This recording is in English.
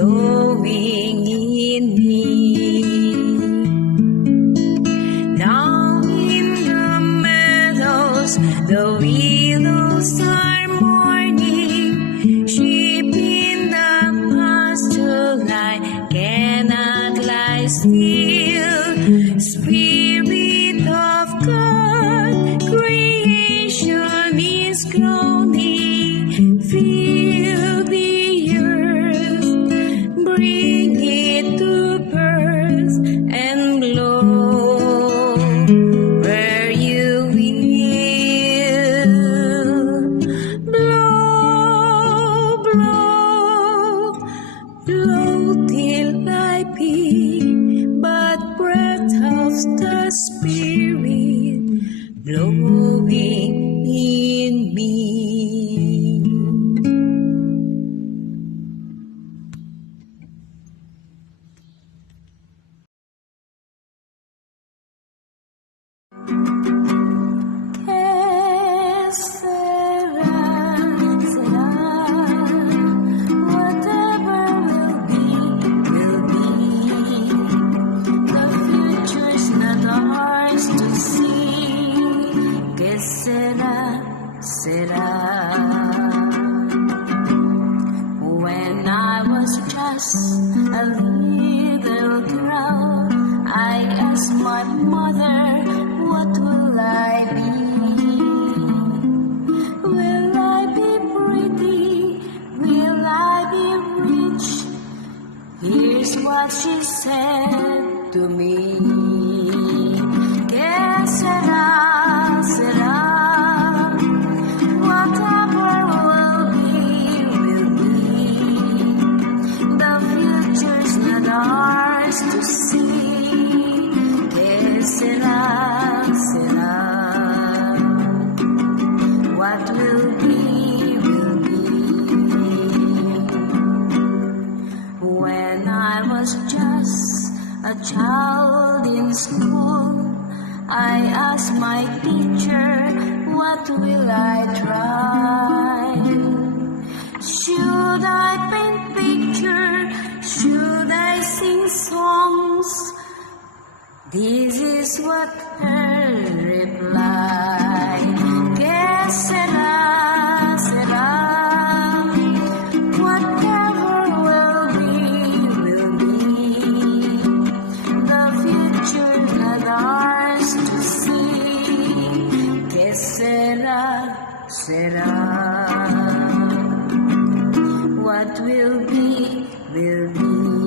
blowing in me. Now in the meadows, the willows are mourning. Sheep in the pasture lie, cannot lie still. Spirit of God, creation is groaning. Fill the earth, bring it to birth, and blow where you will. Blow, blow, blow till I be but breath of the Spirit blowing in me. Que sera, whatever will be, will be. The future's not ours to see. Que sera, será. When I was just a little girl, I asked my mother, what will I be? Will I be pretty? Will I be rich? Here's what she said to me. Que será, será. Whatever will be. The future's not ours to see. Que será, será. What will be, will be. When I was just a child in school, I asked my teacher, what will I try? Should I paint pictures? Should I sing songs? This is what her reply. Que será, será. Whatever will be. The future not ours to see. Que será, será. What will be, will be.